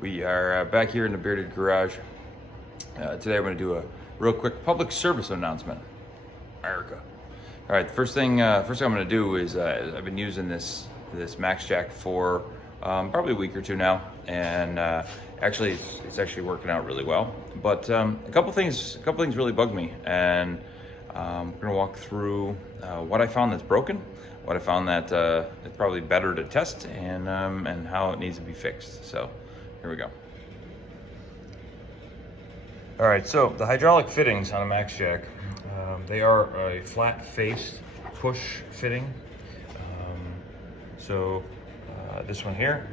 We are back here in the Bearded Garage. Today I'm going to do a real quick public service announcement. America. All right, first thing I'm going to do is I've been using this MaxJax for probably a week or two now, and actually it's actually working out really well. But a couple things really bug me, and I'm going to walk through what I found that's broken, what I found that it's probably better to test, and how it needs to be fixed. So here we go. All right, so the hydraulic fittings on a MaxJax, they are a flat-faced push fitting. This one here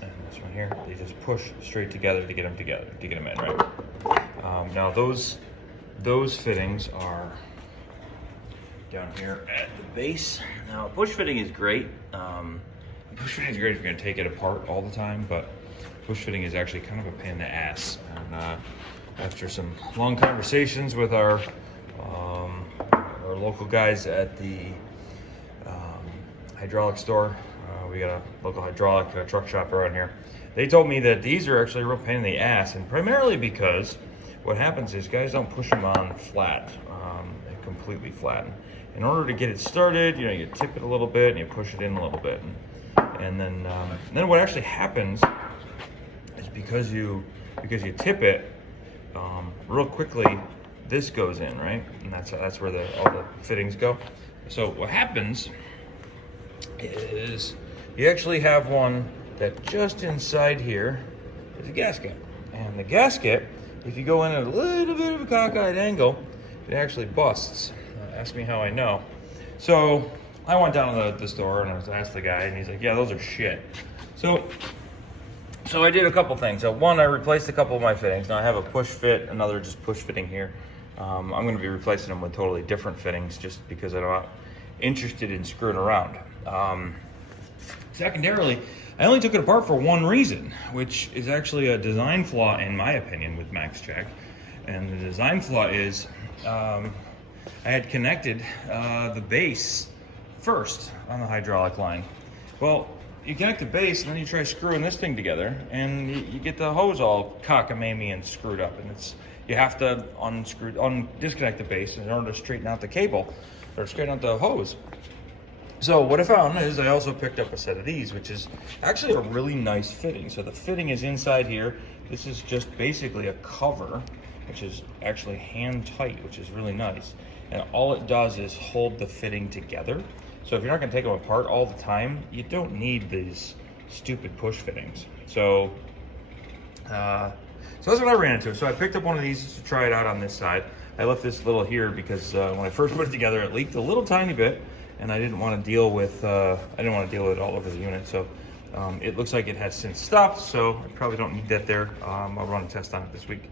and this one here, they just push straight together to get them in, right? Now those fittings are down here at the base. Now a push fitting is great. Push fitting is great if you're gonna take it apart all the time, but push fitting is actually kind of a pain in the ass. And after some long conversations with our local guys at the hydraulic store, we got a local hydraulic truck shop around here. They told me that these are actually a real pain in the ass, and primarily because what happens is guys don't push them on flat, completely flat. In order to get it started, you tip it a little bit and you push it in a little bit, and then what actually happens is because you tip it real quickly, this goes in, right? And that's where all the fittings go. So what happens is you actually have one that just inside here is a gasket. And the gasket, if you go in at a little bit of a cockeyed angle, it actually busts. Ask me how I know. So I went down to the store and I asked the guy, and he's like, yeah, those are shit. So I did a couple things. One, I replaced a couple of my fittings. Now I have a push fit, another just push fitting here. I'm going to be replacing them with totally different fittings just because I'm not interested in screwing around. Secondarily, I only took it apart for one reason, which is actually a design flaw in my opinion with MaxJax. And the design flaw is I had connected the base first on the hydraulic line. Well, you connect the base and then you try screwing this thing together, and you get the hose all cockamamie and screwed up, and you have to disconnect the base in order to straighten out the cable or straighten out the hose. So what I found is I also picked up a set of these, which is actually a really nice fitting. So the fitting is inside here. This is just basically a cover, which is actually hand tight, which is really nice. And all it does is hold the fitting together. So if you're not gonna take them apart all the time, you don't need these stupid push fittings. So that's what I ran into. So I picked up one of these to try it out on this side. I left this little here because when I first put it together, it leaked a little tiny bit, and I didn't want to deal with it all over the unit. So it looks like it has since stopped, so I probably don't need that there. I'll run a test on it this week.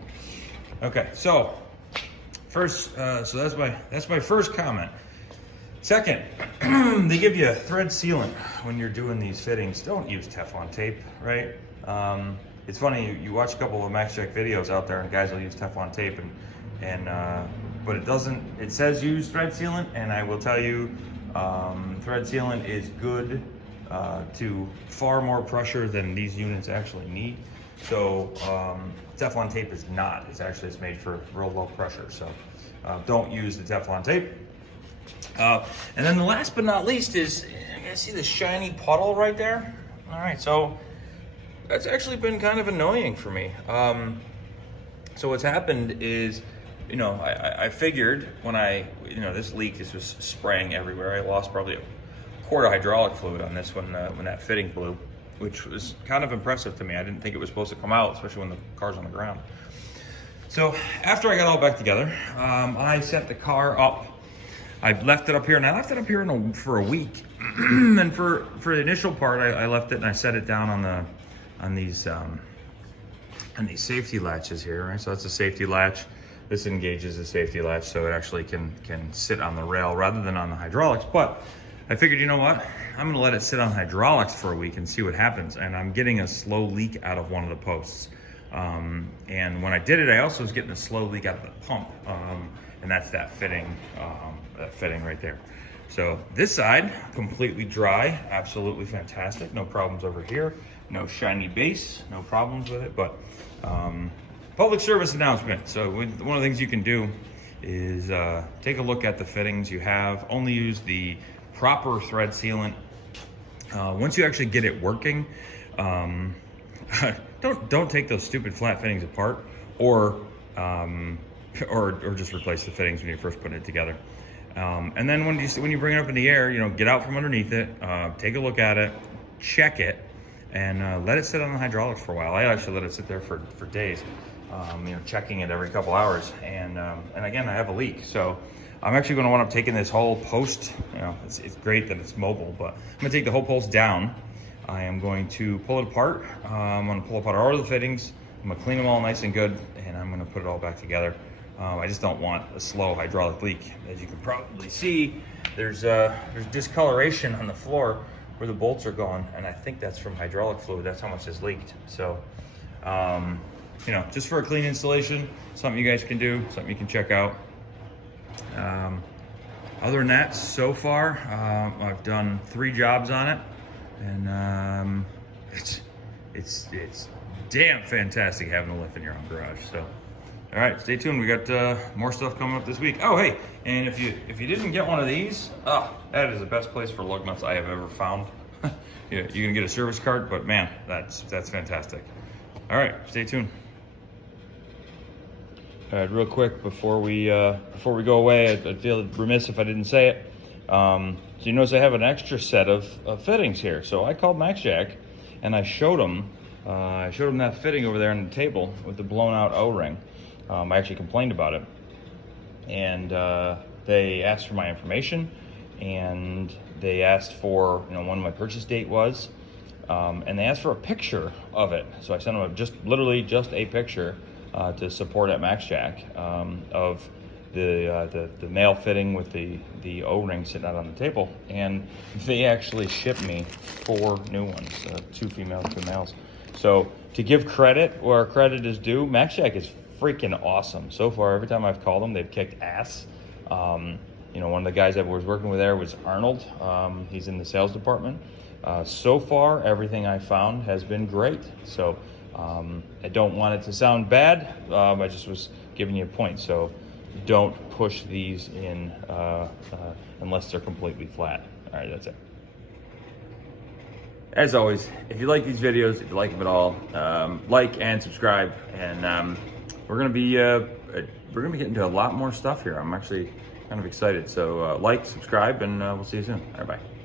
Okay, so first, so that's my first comment. Second, they give you a thread sealant when you're doing these fittings. Don't use Teflon tape, right? It's funny, you watch a couple of MaxJax videos out there and guys will use Teflon tape, but it says use thread sealant, and I will tell you, thread sealant is good to far more pressure than these units actually need. So Teflon tape is not. It's made for real low pressure. So don't use the Teflon tape. And then the last but not least is, you guys see the shiny puddle right there? All right, so that's actually been kind of annoying for me. So what's happened is, I figured when this was spraying everywhere. I lost probably a quart of hydraulic fluid on this one when that fitting blew, which was kind of impressive to me. I didn't think it was supposed to come out, especially when the car's on the ground. So after I got all back together, I set the car up. I left it up here, and I left it up here for a week. And for the initial part, I left it and I set it down on these safety latches here, right? So that's a safety latch. This engages the safety latch, so it actually can sit on the rail rather than on the hydraulics. But I figured, you know what? I'm gonna let it sit on hydraulics for a week and see what happens. And I'm getting a slow leak out of one of the posts. And when I did it, I also was getting a slow leak out of the pump. And that's that fitting right there. So this side, completely dry, absolutely fantastic. No problems over here. no shiny base, no problems with it. But public service announcement. So one of the things you can do is take a look at the fittings you have. Only use the proper thread sealant. Once you actually get it working, don't take those stupid flat fittings apart, or just replace the fittings when you first put it together. And then when you bring it up in the air, get out from underneath it, take a look at it, check it, and let it sit on the hydraulics for a while. I actually let it sit there for days, checking it every couple hours. And again, I have a leak, so I'm actually going to wind up taking this whole post. It's great that it's mobile, but I'm going to take the whole post down. I am going to pull it apart. I'm going to pull apart all of the fittings. I'm going to clean them all nice and good, and I'm going to put it all back together. I just don't want a slow hydraulic leak. As you can probably see, there's discoloration on the floor where the bolts are gone, and I think that's from hydraulic fluid. That's how much has leaked. So, just for a clean installation, something you guys can do, something you can check out. Other than that, so far, I've done 3 jobs on it, and it's damn fantastic having a lift in your own garage. So, all right, stay tuned. We got more stuff coming up this week. Oh, hey, and if you didn't get one of these, that is the best place for lug nuts I have ever found. You can get a service cart, but man, that's fantastic. All right, stay tuned. Real quick before we go away, I'd feel remiss if I didn't say it. So you notice I have an extra set of fittings here. So I called MaxJax and I showed them that fitting over there on the table with the blown out O-ring. I actually complained about it, and they asked for my information, and they asked for when my purchase date was, and they asked for a picture of it. So I sent them literally just a picture to support at MaxJax of the male fitting with the O-ring sitting out on the table, and they actually shipped me 4 new ones, 2 females, 2 males. So to give credit where credit is due, MaxJax is freaking awesome. So far, every time I've called them, they've kicked ass. One of the guys I was working with there was Arnold. He's in the sales department. So far, everything I found has been great. So I don't want it to sound bad. I just was giving you a point. So don't push these in unless they're completely flat. All right, that's it. As always, if you like these videos, if you like them at all, like and subscribe. And we're gonna be getting to a lot more stuff here. I'm actually kind of excited. So like, subscribe, and we'll see you soon. All right, bye.